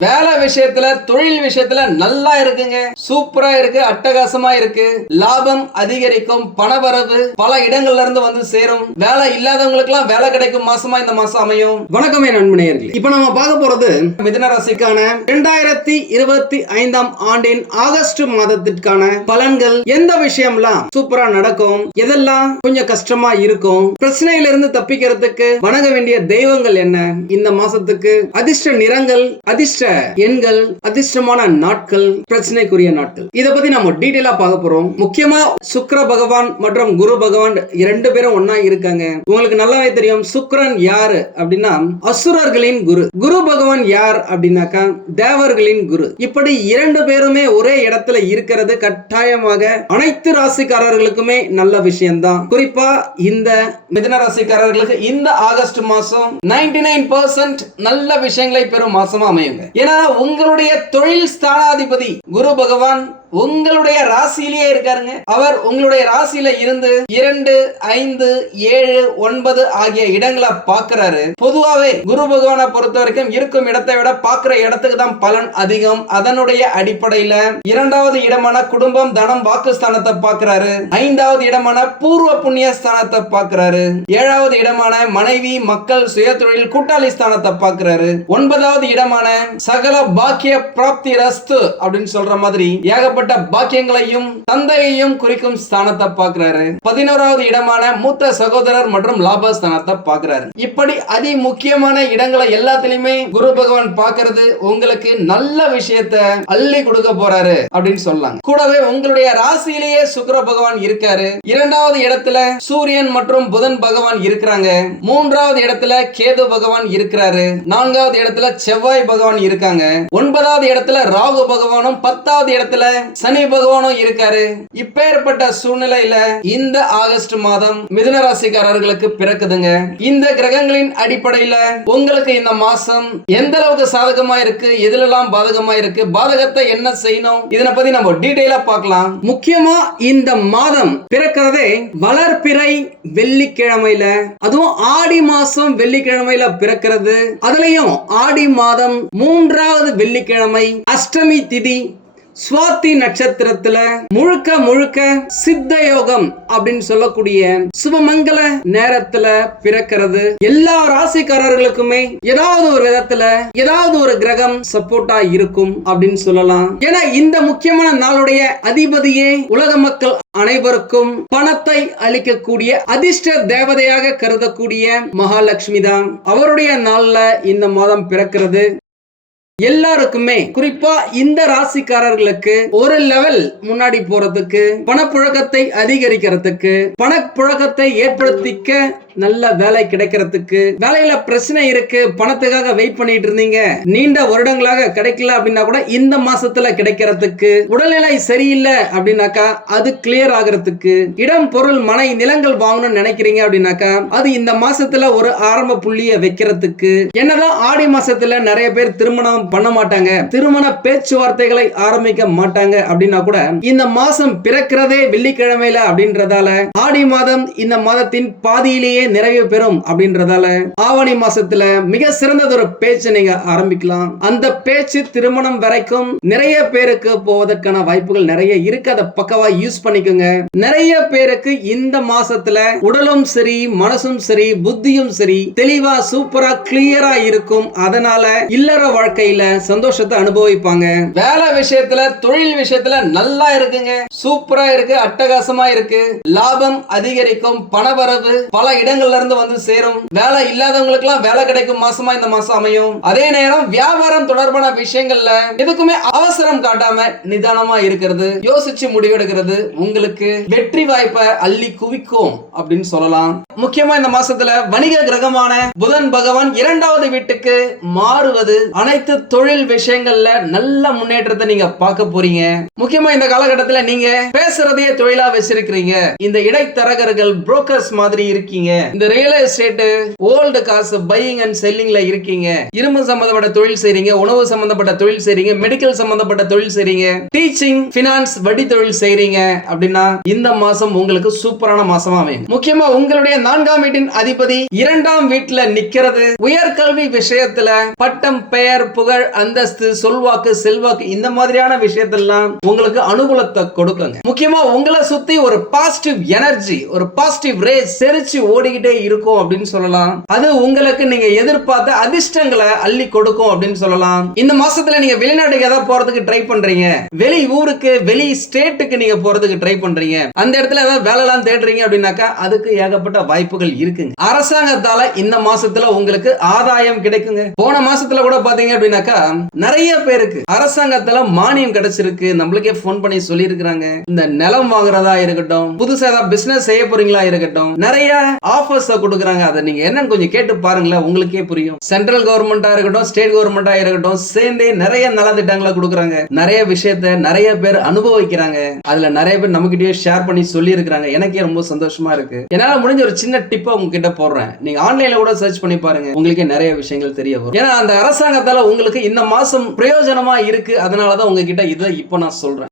வேலை விஷயத்துல தொழில் விஷயத்துல நல்லா இருக்குங்க. சூப்பரா இருக்கு அட்டகாசமா இருக்கு. லாபம் அதிகரிக்கும் பணவரவு பல இடங்கள்ல இருந்து வந்து சேரும். வேலை இல்லாதவங்களுக்கு எல்லாம் வேலை கிடைக்கும் மாசமா இந்த மாசம் அமையும். வணக்கமே என் இப்ப நம்ம பார்க்க போறது மிதன ராசிக்கான இரண்டாயிரத்தி இருபத்தி ஐந்தாம் ஆண்டின் ஆகஸ்ட் மாதத்திற்கான பலன்கள் எந்த விஷயம்லாம் சூப்பரா நடக்கும்? எதெல்லாம் கொஞ்சம் கஷ்டமா இருக்கும்? பிரச்சனையில இருந்து தப்பிக்கிறதுக்கு வணங்க வேண்டிய தெய்வங்கள் என்ன? இந்த மாசத்துக்கு அதிர்ஷ்ட நிறங்கள் அதிர்ஷ்ட எண்கள் அதிர்ஷ்டமான நாட்கள் பிரச்சனைக்குரிய நாட்கள். இதை பத்தி நம்ம டீடைலா பார்க்க போறோம். முக்கியமா சுக்ர பகவான் மற்றும் குரு பகவான் இரண்டு பேரும் ஒன்னா இருக்காங்க. உங்களுக்கு நல்லாவே தெரியும் சுக்ரன் யாரு அப்படின்னா அசுரர்களின் குரு. குரு பகவான் யார் அப்படின்னாக்கா தேவர்களின் குரு. இப்படி இரண்டு பேருமே ஒரே இடத்துல இருக்கிறது கட்டாயமாக அனைத்து ராசிக்காரர்களுக்குமே நல்ல விஷயம்தான். குறிப்பா இந்த மிதன ராசிக்காரர்களுக்கு இந்த ஆகஸ்ட் மாசம் 99% நல்ல விஷயங்களை பெறும் மாசமா அமையுங்க. ஏன்னா உங்களுடைய தொழில் ஸ்தானாதிபதி குரு பகவான் உங்களுடைய ராசியிலேயே இருக்காருங்க. அவர் உங்களுடைய ராசியில இருந்து இரண்டு ஐந்து ஏழு ஒன்பது ஆகிய இடங்களை பாக்குறாரு பொதுவாவே குரு பகவானை பொறுத்த வரைக்கும் இருக்கும் இடத்தை விட பாக்குற இடத்துக்கு தான் பலன் அதிகம். அதனுடைய அடிப்படையில இரண்டாவது இடமான குடும்பம் தனம் வாக்குஸ்தானத்தை பாக்குறாரு ஐந்தாவது இடமான பூர்வ புண்ணிய ஸ்தானத்தை பாக்குறாரு ஏழாவது இடமான மனைவி மக்கள் சுய தொழில் கூட்டாளி ஸ்தானத்தை பாக்குறாரு ஒன்பதாவது இடமான சகல பாக்கிய பிராப்தி ரஸ்து அப்படின்னு சொல்ற மாதிரி ஏகப்பட்ட பாக்கியங்களையும் தந்தையையும் குறிக்கும் ஸ்தானத்தை பார்க்கிறாரு. பதினோராவது இடமான மூத்த சகோதரர் மற்றும் லாபஸ்தானத்தை பார்க்கிறாரு. இப்படி அதி முக்கியமான இடங்களை எல்லாத்திலுமே குரு பகவான் பார்க்கறது உங்களுக்கு நல்ல விஷயத்த அள்ளி கொடுக்க போறாரு அப்படின்னு சொல்லலாம் கூடவே உங்களுடைய ராசியிலேயே சுக்கிர பகவான் இருக்காரு. இரண்டாவது இடத்துல சூரியன் மற்றும் புதன் பகவான் இருக்கிறாங்க. மூன்றாவது இடத்துல கேது பகவான் இருக்கிறாரு. நான்காவது இடத்துல செவ்வாய் பகவான் இருக்காங்க. ஒன்பதாவது இடத்துல ராகு பகவானும் பத்தாவது இடத்துல சனி பகவானும் இருக்காரு. இப்பேற்பட்ட சூழ்நிலையில இந்த ஆகஸ்ட் மாதம் மிதுன ராசிக்காரர்களுக்கு பிறக்குதுங்க. இந்த கிரகங்களின் அடிப்படையில உங்களுக்கு இந்த மாசம் எந்த அளவுக்கு சாதகமா இருக்கு எதுலெல்லாம் பாதகமா இருக்கு பாதகத்தை என்ன செய்யணும் இதனை பத்தி நம்ம டீடைலா பார்க்கலாம். முக்கியமா இந்த மாதம் பிறக்கிறதே வளர்பிறை வெள்ளிக்கிழமையில அதுவும் ஆடி மாசம் வெள்ளிக்கிழமையில பிறக்கிறது. அதுலயும் ஆடி மாதம் மூன்றாவது வெள்ளிக்கிழமை அஷ்டமி திதி சுவாதி நட்சத்திரத்துல முழுக்க முழுக்க சித்த யோகம் அப்படின்னு சொல்லக்கூடிய சுபமங்கல நேரத்துல பிறக்கிறது. எல்லா ராசிக்காரர்களுக்குமே ஏதாவது ஒரு விதத்துல ஏதாவது ஒரு கிரகம் சப்போர்ட்டா இருக்கும் அப்படின்னு சொல்லலாம். ஏன்னா இந்த முக்கியமான நாளுடைய அதிபதியே உலக மக்கள் அனைவருக்கும் பணத்தை அளிக்கக்கூடிய அதிர்ஷ்ட தேவதையாக கருதக்கூடிய மகாலட்சுமி தான். அவருடைய நாள்ல இந்த மாதம் பிறக்கிறது. எல்லாருக்குமே குறிப்பா இந்த ராசிக்காரர்களுக்கு ஒரு லெவல் முன்னாடி போறதுக்கு பணப்புழக்கத்தை அதிகரிக்கிறதுக்கு பணப்புழக்கத்தை ஏற்படுத்திக்க நல்ல வேலை கிடைக்கிறதுக்கு வேலையில பிரச்சனை இருக்கு பணத்துக்காக வெயிட் பண்ணிட்டு இருந்தீங்க நீண்ட வருடங்களாக கிடைக்கல அப்படின்னா கூட இந்த மாசத்துல கிடைக்கிறதுக்கு உடல்நிலை சரியில்லை அப்படின்னாக்கா அது கிளியர் ஆகிறதுக்கு இடம் பொருள் மனை நிலங்கள் வாங்கணும்னு நினைக்கிறீங்க அப்படின்னாக்கா அது இந்த மாசத்துல ஒரு ஆரம்ப புள்ளிய வைக்கிறதுக்கு என்னதான் ஆடி மாசத்துல நிறைய பேர் திருமணம் பண்ண மாட்டாங்க திருமண பேச்சுவார்த்தைகளை ஆரம்பிக்க மாட்டாங்க அப்படின்னா கூட இந்த மாசம் பிறக்கிறதே வெள்ளிக்கிழமையில அப்படின்றதால ஆடி மாதம் இந்த மாதத்தின் பாதியிலேயே நிறைவு பெறும் அப்படின்றதால ஆவணி மாசத்துல மிக சிறந்ததொரு பேச்சு நீங்க ஆரம்பிக்கலாம். அந்த பேச்சு திருமணம் வரைக்கும் நிறைய பேருக்கு போவதற்கான வாய்ப்புகள் நிறைய இருக்கு. அதை பக்கவா யூஸ் பண்ணிக்கோங்க. நிறைய பேருக்கு இந்த மாசத்துல உடலும் சரி மனசும் சரி புத்தியும் சரி தெளிவா சூப்பரா கிளியரா இருக்கும். அதனால இல்லற வாழ்க்கையில் சந்தோஷத்தை அனுபவிப்பாங்க. வேலை விஷயத்துல தொழில் விஷயத்துல நல்லா இருக்குங்க. சூப்பரா இருக்கு அட்டகாசமா இருக்கு. லாபம் அதிகரிக்கும் பணவரவு பல இடங்கள்ல இருந்து வந்து சேரும். வேலை இல்லாதவங்களுக்கு எல்லாம் வேலை கிடைக்கும் மாசமா இந்த மாசம் அமையும். அதே நேரம் வியாபாரம் தொடர்பான விஷயங்கள்ல எதுக்குமே அவசரம் காட்டாம நிதானமா இருக்கிறது. யோசிச்சு முடிவெடுக்கிறது உங்களுக்கு வெற்றி வாய்ப்பை அள்ளி குவிக்கும் அப்படின்னு சொல்லலாம். முக்கியமா இந்த மாசத்துல வணிக கிரகமான புதன் பகவான் இரண்டாவது வீட்டுக்கு மாறுவது அனைத்து தொழில் விஷயங்கள்ல நல்ல முன்னேற்றத்தை நீங்க பார்க்க போறீங்க. முக்கியமா இந்த காலகட்டத்துல நீங்க பேசுறதையே தொழிலா வச்சிருக்கிறீங்க. இந்த இடைத்தரகர்கள் புரோக்கர்ஸ் மாதிரி இருக்கீங்க. இந்த ரியல் எஸ்டேட் ஓல்டு காசு பையிங் அண்ட் செல்லிங்ல இருக்கீங்க. இரும்பு சம்பந்தப்பட்ட தொழில் செய்றீங்க உணவு சம்பந்தப்பட்ட தொழில் செய்றீங்க மெடிக்கல் சம்பந்தப்பட்ட தொழில் செய்றீங்க டீச்சிங் பினான்ஸ் வட்டி தொழில் செய்றீங்க அப்படின்னா இந்த மாசம் உங்களுக்கு சூப்பரான மாசமா அமையும். முக்கியமா உங்களுடைய நான்காம் வீட்டின் அதிபதி இரண்டாம் வீட்டுல நிக்கிறது. உயர்கல்வி விஷயத்துல பட்டம் பெயர் புகழ் புகழ் அந்தஸ்து சொல்வாக்கு செல்வாக்கு இந்த மாதிரியான விஷயத்தெல்லாம் உங்களுக்கு அனுகூலத்தை கொடுக்குங்க முக்கியமா உங்களை சுத்தி ஒரு பாசிட்டிவ் எனர்ஜி ஒரு பாசிட்டிவ் ரேஸ் செரிச்சு ஓடிக்கிட்டே இருக்கும் அப்படின்னு சொல்லலாம். அது உங்களுக்கு நீங்க எதிர்பார்த்த அதிர்ஷ்டங்களை அள்ளி கொடுக்கும் அப்படின்னு சொல்லலாம். இந்த மாசத்துல நீங்க வெளிநாட்டுக்கு ஏதாவது போறதுக்கு ட்ரை பண்றீங்க. வெளி ஊருக்கு வெளி ஸ்டேட்டுக்கு நீங்க போறதுக்கு ட்ரை பண்றீங்க. அந்த இடத்துல ஏதாவது வேலைலாம் தேடுறீங்க அப்படின்னாக்கா அதுக்கு ஏகப்பட்ட வாய்ப்புகள் இருக்குங்க. அரசாங்கத்தால இந்த மாசத்துல உங்களுக்கு ஆதாயம் கிடைக்குங்க. போன மாசத்துல கூட பாத்தீங்க அப்படின்னா அப்படின்னாக்கா நிறைய பேருக்கு அரசாங்கத்துல மானியம் கிடைச்சிருக்கு. நம்மளுக்கே போன் பண்ணி சொல்லி இந்த நிலம் வாங்குறதா இருக்கட்டும் புதுசா ஏதாவது பிசினஸ் செய்ய போறீங்களா இருக்கட்டும் நிறைய ஆஃபர்ஸ் கொடுக்குறாங்க. அதை நீங்க என்னன்னு கொஞ்சம் கேட்டு பாருங்களேன். உங்களுக்கே புரியும். சென்ட்ரல் கவர்மெண்டா இருக்கட்டும் ஸ்டேட் கவர்மெண்டா இருக்கட்டும் சேர்ந்தே நிறைய நலத்திட்டங்களை கொடுக்குறாங்க. நிறைய விஷயத்த நிறைய பேர் அனுபவிக்கிறாங்க. அதுல நிறைய பேர் நம்மகிட்டயே ஷேர் பண்ணி சொல்லி இருக்கிறாங்க எனக்கே ரொம்ப சந்தோஷமா இருக்கு. என்னால முடிஞ்ச ஒரு சின்ன டிப்பை உங்ககிட்ட போடுறேன். நீங்க ஆன்லைன்ல கூட சர்ச் பண்ணி பாருங்க. உங்களுக்கே நிறைய விஷயங்கள் தெரிய வரும். ஏன்னா அந்த அரசாங்கத்தால உங்களுக்கு இந்த மாசம் பிரயோஜனமா இருக்கு அதனாலதான் உங்ககிட்ட இதை இப்போ நான் சொல்றேன்.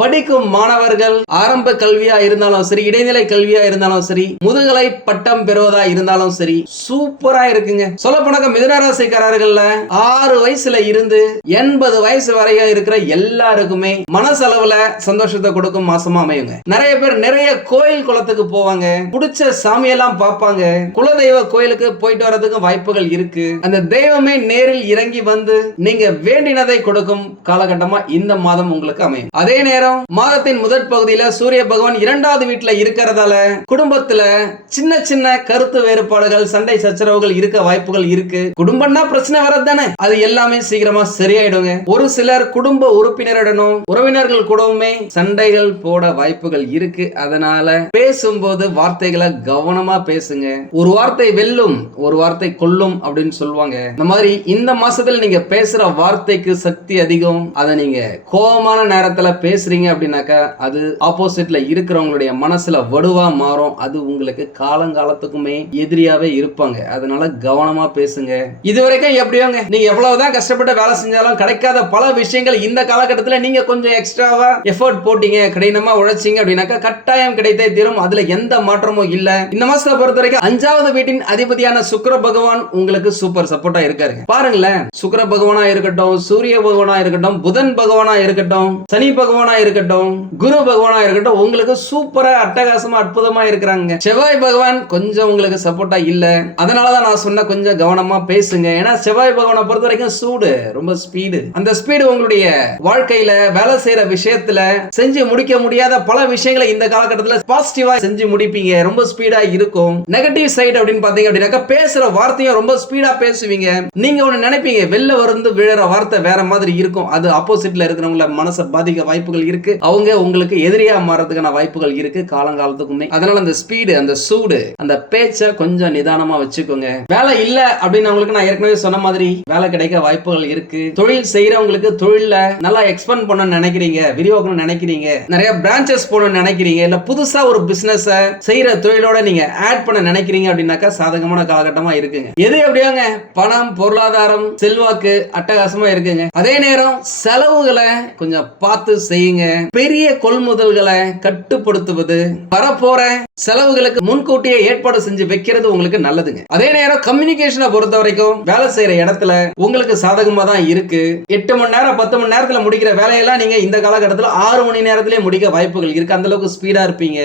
படிக்கும் மாணவர்கள் ஆரம்ப கல்வியா இருந்தாலும் சரி இடைநிலை கல்வியா இருந்தாலும் சரி முதுகலை பட்டம் பெறுவதா இருந்தாலும் சரி சூப்பரா இருக்குங்க. சொல்ல போனாக்க மிதனராசிக்காரர்கள்ல ஆறு வயசுல இருந்து எண்பது வயசு வரைய இருக்கிற எல்லாருக்குமே மனசளவுல சந்தோஷத்தை கொடுக்கும் மாசமா அமையுங்க. நிறைய பேர் நிறைய கோயில் குளத்துக்கு போவாங்க. பிடிச்ச சாமியெல்லாம் பார்ப்பாங்க. குலதெய்வ கோயிலுக்கு போயிட்டு வர்றதுக்கு வாய்ப்புகள் இருக்கு. அந்த தெய்வமே நேரில் இறங்கி வந்து நீங்க வேண்டினதை கொடுக்கும் காலகட்டமா இந்த மாதம் உங்களுக்கு அமையும். அதே நேரம் மாதத்தின் முதற் பகுதியில சூரிய பகவான் இரண்டாவது வீட்டுல இருக்கிறதால குடும்பத்துல சின்ன சின்ன கருத்து வேறுபாடுகள் சண்டை சச்சரவுகள் இருக்க வாய்ப்புகள் இருக்கு. குடும்பம்னா பிரச்சனை வரது தானே அது எல்லாமே சீக்கிரமா சரியாயிடுங்க. ஒரு சிலர் குடும்ப உறுப்பினரிடனும் உறவினர்கள் கூடவுமே சண்டைகள் போட வாய்ப்புகள் இருக்கு. அதனால பேசும்போது வார்த்தைகளை கவனமா பேசுங்க. ஒரு வார்த்தை வெல்லும் ஒரு வார்த்தை கொல்லும் அப்படின்னு சொல்லுவாங்க. இந்த மாதிரி இந்த மாசத்துல நீங்க பேசுற வார்த்தைக்கு சக்தி அதிகம். அதை நீங்க கோபமான நேரத்துல பேசுறீங்க. அப்படின்னாக்கா அது ஆப்போசிட்ல இருக்கிறவங்களுடைய மனசுல வடுவா மாறும். அது உங்களுக்கு காலங்காலத்துக்குமே எதிரியாவே இருப்பாங்க. அதனால கவனமா பேசுங்க. இது வரைக்கும் எப்படியோங்க நீங்க எவ்வளவுதான் கஷ்டப்பட்டு வேலை செஞ்சாலும் கிடைக்காத பல விஷயங்கள் இந்த காலகட்டத்தில் நீங்க கொஞ்சம் எக்ஸ்ட்ராவா எஃபர்ட் போட்டீங்க கடினமா உழைச்சீங்க அப்படின்னாக்கா கட்டாயம் கிடைத்தே தீரும். அதுல எந்த மாற்றமும் இல்ல. இந்த மாசத்தை பொறுத்த வரைக்கும் அஞ்சாவது வீட்டின் அதிபதியான சுக்கர பகவான் உங்களுக்கு சூப்பர் சப்போர்ட்டா இருக்காருங்க. பாருங்களேன் சுக்கிர பகவானா இருக்கட்டும் சூரிய பகவானா இருக்கட்டும் புதன் பகவானா இருக்கட்டும் சனி பகவானா இருக்கட்டும் குரு பகவானா இருக்கட்டும் உங்களுக்கு சூப்பரா அட்டகாசமா அற்புதமா இருக்கிறாங்க. செவ்வாய் பகவான் கொஞ்சம் உங்களுக்கு சப்போர்ட்டா இல்ல. அதனாலதான் நான் சொன்ன கொஞ்சம் கவனமா பேசுங்க. ஏன்னா செவ்வாய் பகவானை பொறுத்த வரைக்கும் சூடு ரொம்ப ஸ்பீடு அந்த ஸ்பீடு உங்களுடைய வாழ்க்கையில வேலை செய்யற விஷயத்துல செஞ்சு முடிக்க முடியாத பல விஷயங்களை இந்த காலகட்டத்தில் பாசிட்டிவா செஞ்சு முடிப்பீங்க. ரொம்ப ஸ்பீடா இருக்கும். நெகட்டிவ் சைடு அப்படின்னு பாத்தீங்க அப்படின்னாக்கா பேசுற வார்த்தையும் ரொம்ப ஸ்பீடா பேசுவீங்க. நீங்க ஒண்ணு நினைப்பீங்க வெளில வந்து விழுற வார்த்தை வேற மாதிரி இருக்கும். அது ஆப்போசிட்ல இருக்கிறவங்கள மனசை பாதிக்க வாய்ப்புகள் இருக்கு. அவங்க உங்களுக்கு எதிரியா மாறதுக்கான வாய்ப்புகள் இருக்கு காலங்காலத்துக்குமே. அதனால அந்த ஸ்பீடு அந்த சூடு அந்த பேச்சை கொஞ்சம் நிதானமா வச்சுக்கோங்க. வேலை இல்ல அப்படின்னு உங்களுக்கு நான் ஏற்கனவே சொன்ன மாதிரி வேலை கிடைக்க வாய்ப்புகள் இருக்கு. தொழில் செய்யறவங்களுக்கு தொழில நல்லா எக்ஸ்பெண்ட் பண்ண நினைக்கிறீங்க விரிவாக்கணும் நினைக்கிறீங்க நிறைய பிரான்ச்சஸ் போடணும்னு நினைக்கிறீங்க இல்ல புதுசா ஒரு பிசினஸ் செய்யற தொழிலோட நீங்க ஆட் பண்ண நினைக்கிறீங்க அப்படின்னாக்கா சாதகமான காலகட்டமா இருக்குங்க. எது எப்படியாங்க? பணம் பொருளாதாரம் செல்வாக்கு அட்டகாசமா இருக்குங்க. அதே நேரம் செலவுகளை கொஞ்சம் பார்த்து செய்யுங்க. பெரிய கொள்முதல்களை கட்டுப்படுத்துவது. வரப்போற செலவுகளுக்கு முன்கூட்டியே ஏற்பாடு செஞ்சு வைக்கிறது உங்களுக்கு நல்லதுங்க. அதே நேரம் கம்யூனிகேஷனை பொறுத்த வரைக்கும் வேலை செய்யற இடத்துல உங்களுக்கு சாதகமா தான் இருக்கு. எட்டு மணி நேரம் பத்து மணி நேரத்துல முடிக்கிற வேலையெல்லாம் நீங்க இந்த காலகட்டத்தில் ஆறு மணி நேரத்திலே முடிக்க வாய்ப்புகள் இருக்கு. அந்த அளவுக்கு ஸ்பீடா இருப்பீங்க.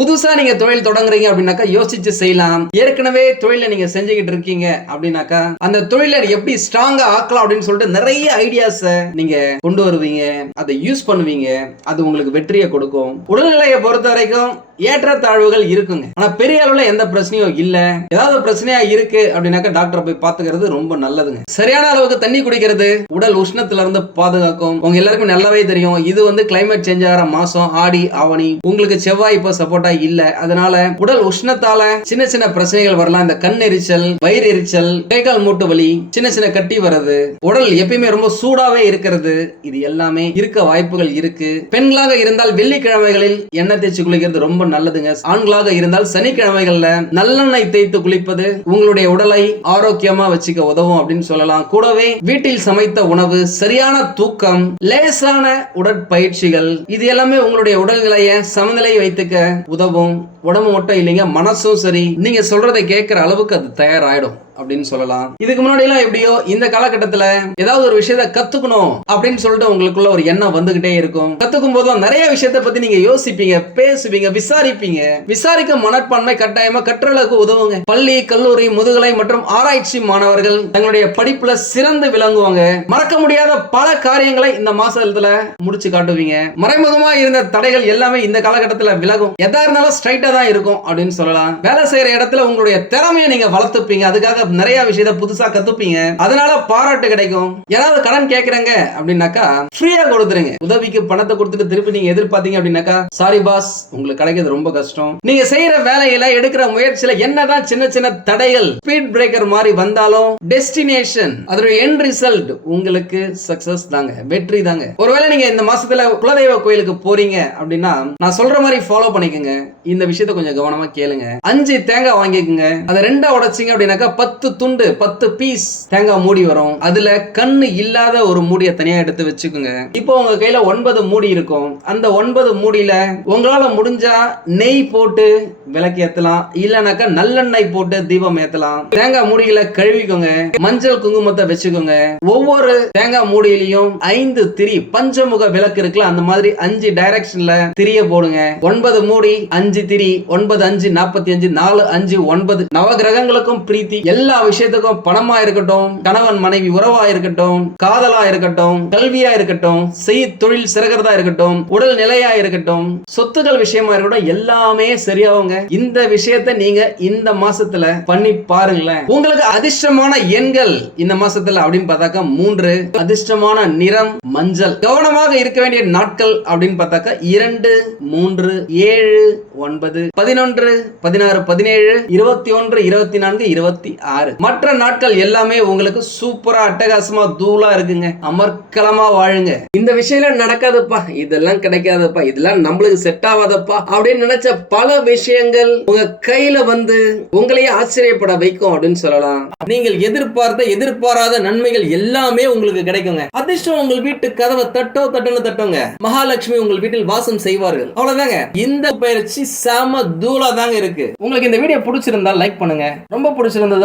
புதுசா நீங்க தொழில் தொடங்குறீங்க அப்படின்னாக்கா யோசிச்சு செய்யலாம். ஏற்கனவே தொழில நீங்க செஞ்சுக்கிட்டு இருக்கீங்க அப்படின்னாக்கா அந்த தொழிலை எப்படி ஸ்ட்ராங்கா ஆக்கலாம் அப்படின்னு சொல்லிட்டு நிறைய ஐடியாஸை நீங்க கொண்டு வருவீங்க. அதை யூஸ் பண்ணுவீங்க. அது உங்களுக்கு வெற்றியை கொடுக்கும். உடல்நிலையை பொறுத்த வரைக்கும் ஏற்றத்தாழ்வுகள் இருக்குங்க. ஆனா பெரிய அளவுல எந்த பிரச்சனையும் இல்ல. ஏதாவது பிரச்சனையா இருக்கு அப்படின்னாக்கா டாக்டரை போய் பாத்துக்கிறது ரொம்ப நல்லதுங்க. சரியான அளவுக்கு தண்ணி குடிக்கிறது உடல் உஷ்ணத்துல இருந்து பாதுகாக்கும். உங்க எல்லாருக்கும் நல்லாவே தெரியும். இது வந்து கிளைமேட் சேஞ்ச் ஆகிற மாசம் ஆடி ஆவணி. உங்களுக்கு செவ்வாய் இப்போ சப்போர்ட்டா இல்ல. அதனால உடல் உஷ்ணத்தால சின்ன சின்ன பிரச்சனைகள் வரலாம். இந்த கண் எரிச்சல் வயிறு எரிச்சல் கை கால் மூட்டு வலி சின்ன சின்ன கட்டி வர்றது உடல் எப்பயுமே ரொம்ப சூடாவே இருக்கிறது. இது எல்லாமே இருக்க வாய்ப்புகள் இருக்கு. பெண்களாக இருந்தால் வெள்ளிக்கிழமைகளில் எண்ணெய் தேய்ச்சி குளிக்கிறது ரொம்ப நல்லதுங்க. ஆண்களாக இருந்தால் சனிக்கிழமைகள்ல நல்லெண்ணெய் தேய்த்து குளிப்பது உங்களுடைய உடலை ஆரோக்கியமா வச்சுக்க உதவும் அப்படின்னு சொல்லலாம். கூடவே வீட்டில் சமைத்த உணவு சரியான தூக்கம் லேசான உடற்பயிற்சிகள் இது எல்லாமே உங்களுடைய உடல்நிலையை சமநிலை வைத்துக்க உதவும். உடம்பு மட்டும் இல்லைங்க மனசும் சரி. நீங்க சொல்றதை கேட்கிற அளவுக்கு அது தயாராயிடும். அப்படின்னு சொல்லலாம். இதுக்கு முன்னாடி எல்லாம் எப்படியோ இந்த காலகட்டத்துல ஏதாவது ஒரு விஷயத்த கத்துக்கணும் அப்படின்னு சொல்லிட்டு உங்களுக்குள்ள ஒரு எண்ணம் வந்துகிட்டே இருக்கும். கத்துக்கும் போதும் நிறைய விஷயத்த பத்தி நீங்க யோசிப்பீங்க பேசுவீங்க விசாரிப்பீங்க. விசாரிக்க மனப்பான்மை கட்டாயமா கற்றலுக்கு உதவுங்க. பள்ளி கல்லூரி முதுகலை மற்றும் ஆராய்ச்சி மாணவர்கள் தங்களுடைய படிப்புல சிறந்து விளங்குவாங்க. மறக்க முடியாத பல காரியங்களை இந்த மாசத்துல முடிச்சு காட்டுவீங்க. மறைமுகமா இருந்த தடைகள் எல்லாமே இந்த காலகட்டத்துல விலகும். எதா இருந்தாலும் ஸ்ட்ரைட்டா தான் இருக்கும் அப்படின்னு சொல்லலாம். வேலை செய்யற இடத்துல உங்களுடைய திறமையை நீங்க வளர்த்துப்பீங்க. அதுக்காக நிறைய விஷயத்த புதுசா கத்துப்பீங்க. அதனால பாராட்டு கிடைக்கும். யாராவது கடன் கேக்குறாங்க அப்படின்னாக்கா ஃப்ரீயா கொடுத்துருங்க. உதவிக்கு பணத்தை கொடுத்துட்டு திருப்பி நீங்க எதிர்பார்த்தீங்க அப்படின்னாக்கா சாரி பாஸ் உங்களுக்கு கிடைக்கிறது ரொம்ப கஷ்டம். நீங்க செய்யற வேலையில எடுக்கிற முயற்சியில என்னதான் சின்ன சின்ன தடைகள் ஸ்பீட் பிரேக்கர் மாதிரி வந்தாலும் டெஸ்டினேஷன் அதோட எண்ட் ரிசல்ட் உங்களுக்கு சக்சஸ் தாங்க. வெற்றி தாங்க. ஒருவேளை நீங்க இந்த மாசத்துல குலதெய்வ கோயிலுக்கு போறீங்க அப்படின்னா நான் சொல்ற மாதிரி ஃபாலோ பண்ணிக்கோங்க. இந்த விஷயத்தை கொஞ்சம் கவனமா கேளுங்க. அஞ்சு தேங்காய் வாங்கிக்கோங்க. அதை ரெண்டா உடைச்சிங்க அப்படின்னாக்கா பத்து பத்து துண்டு பத்து பீஸ் தேங்காய் மூடி வரும். அதுல கண்ணு இல்லாத ஒரு மூடியை தனியா எடுத்து வச்சுக்கோங்க. இப்போ உங்க கையில ஒன்பது மூடி இருக்கும். அந்த ஒன்பது மூடியில உங்களால முடிஞ்சா நெய் போட்டு விளக்கு ஏத்தலாம். இல்லனாக்கா நல்லெண்ணெய் போட்டு தீபம் ஏத்தலாம். தேங்காய் மூடிகளை கழுவிக்கோங்க. மஞ்சள் குங்குமத்தை வச்சுக்கோங்க. ஒவ்வொரு தேங்காய் மூடியிலையும் ஐந்து திரி பஞ்சமுக விளக்கு இருக்குல்ல அந்த மாதிரி அஞ்சு டைரக்ஷன்ல திரிய போடுங்க. ஒன்பது மூடி அஞ்சு திரி ஒன்பது அஞ்சு நாற்பத்தி அஞ்சு நாலு அஞ்சு ஒன்பது. நவகிரகங்களுக்கும் பிரீத்தி எல்லா எல்லா விஷயத்துக்கும் பணமா இருக்கட்டும் கணவன் மனைவி உறவா இருக்கட்டும் காதலா இருக்கட்டும் கல்வியா இருக்கட்டும் செய் தொழில் சிறகிறதா இருக்கட்டும் உடல் நிலையா இருக்கட்டும் சொத்துக்கள் விஷயமா இருக்கட்டும் எல்லாமே சரியாவுங்க இந்த விஷயத்தை நீங்க இந்த மாசத்துல பண்ணி பாருங்களேன். உங்களுக்கு அதிர்ஷ்டமான எண்கள் இந்த மாசத்துல அப்படின்னு பார்த்தாக்கா மூன்று. அதிர்ஷ்டமான நிறம் மஞ்சள். கவனமாக இருக்க வேண்டிய நாட்கள் அப்படின்னு பார்த்தாக்கா இரண்டு மூன்று ஏழு ஒன்பது பதினொன்று பதினாறு பதினேழு இருபத்தி ஒன்று இருபத்தி நான்கு இருபத்தி ஆறு. மற்ற நாட்கள் எல்லாமே உங்களுக்கு சூப்பரா அட்டகாசமா தூளா இருக்குங்க. அமர்க்கலமா வாழுங்க. இந்த விஷயம் நடக்காதுப்பா. இதெல்லாம் கிடைக்காதப்பா. இதெல்லாம் நம்மளுக்கு செட் ஆகாதப்பா அப்படின்னு நினைச்ச பல விஷயங்கள் உங்க கையில வந்து உங்களையே ஆச்சரியப்பட வைக்கும் அப்படின்னு சொல்லலாம். நீங்கள் எதிர்பார்த்த எதிர்பாராத நன்மைகள் எல்லாமே உங்களுக்கு கிடைக்குங்க. அதிர்ஷ்டம் உங்கள் வீட்டு கதவை தட்டோ தட்டுன்னு தட்டோங்க. மகாலட்சுமி உங்கள் வீட்டில் வாசம் செய்வார்கள். அவ்வளவுதாங்க. இந்த பயிற்சி செம தூளா தாங்க இருக்கு. உங்களுக்கு இந்த வீடியோ பிடிச்சிருந்தா லைக் பண்ணுங்க. ரொம்ப பிடிச்சிருந்தது